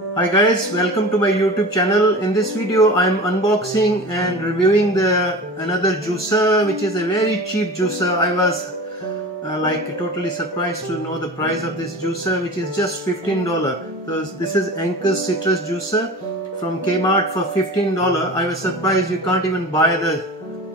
Hi guys, welcome to my YouTube channel. In this video I am unboxing and reviewing another juicer, which is a very cheap juicer. I was totally surprised to know the price of this juicer, which is just $15. So this is Anko's citrus juicer from Kmart for $15. I was surprised you can't even buy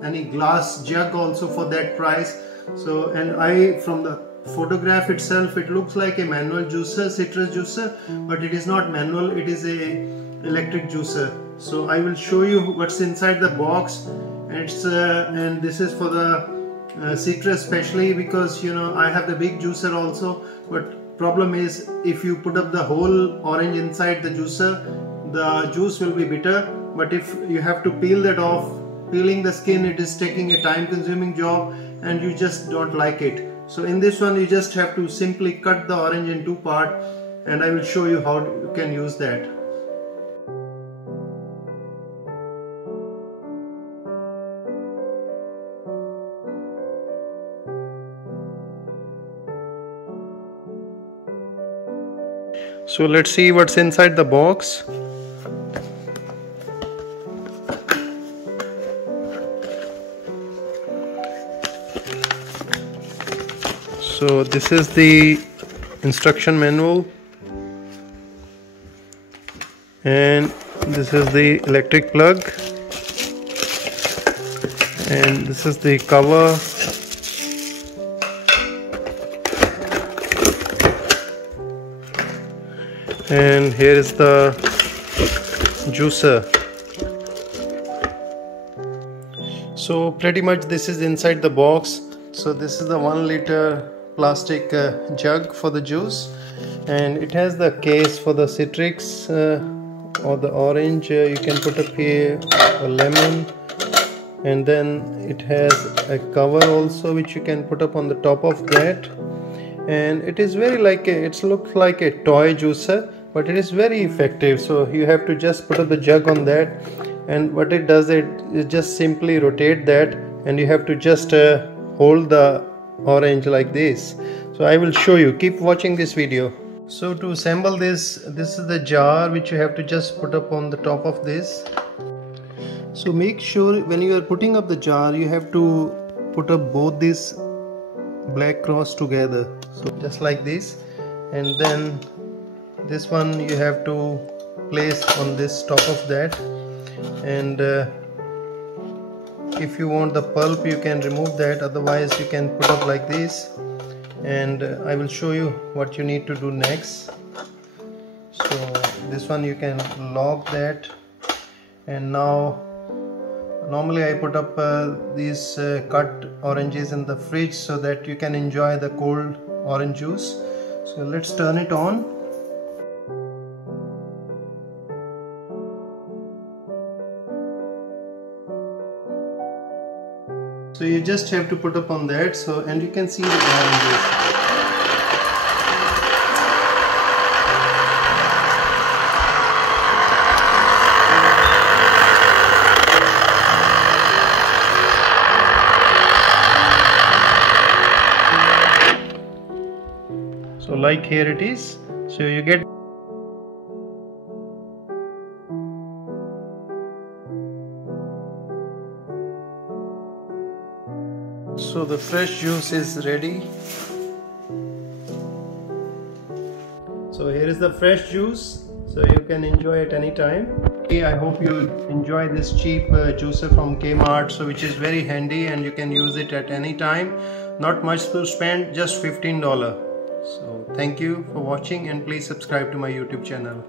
any glass jug also for that price. So, and from the photograph itself, it looks like a manual juicer, citrus juicer, but it is not manual, it is a electric juicer. So I will show you what's inside the box. And this is for the citrus, especially because I have the big juicer also, but problem is if you put up the whole orange inside the juicer, the juice will be bitter. But if you have to peel that off, peeling the skin, it is taking a time consuming job and you just don't like it. So in this one you just have to simply cut the orange in two parts, and I will show you how you can use that. So let's see what's inside the box. So this is the instruction manual, and this is the electric plug, and this is the cover, and here is the juicer. So pretty much this is inside the box. So this is the 1 liter plastic jug for the juice, and it has the case for the citrus or the orange. You can put up here a lemon, and then it has a cover also which you can put up on the top of that. And it is very it looks like a toy juicer, but it is very effective. So you have to just put up the jug on that, and what it does, it just simply rotate that, and you have to just hold the orange like this. So I will show you, keep watching this video. So to assemble this is the jar which you have to just put up on the top of this. So make sure when you are putting up the jar, you have to put up both these black cross together, so just like this, and then this one you have to place on this top of that. And if you want the pulp, you can remove that, otherwise you can put up like this. And I will show you what you need to do next. So this one you can lock that, and now normally I put up these cut oranges in the fridge so that you can enjoy the cold orange juice. So let's turn it on. So you just have to put up on that, and you can see the oranges. So like here it is. So you get So the fresh juice is ready. So here is the fresh juice, so you can enjoy it anytime. I hope you enjoy this cheap juicer from Kmart, so which is very handy and you can use it at any time. Not much to spend, just $15. So thank you for watching, and please subscribe to my YouTube channel.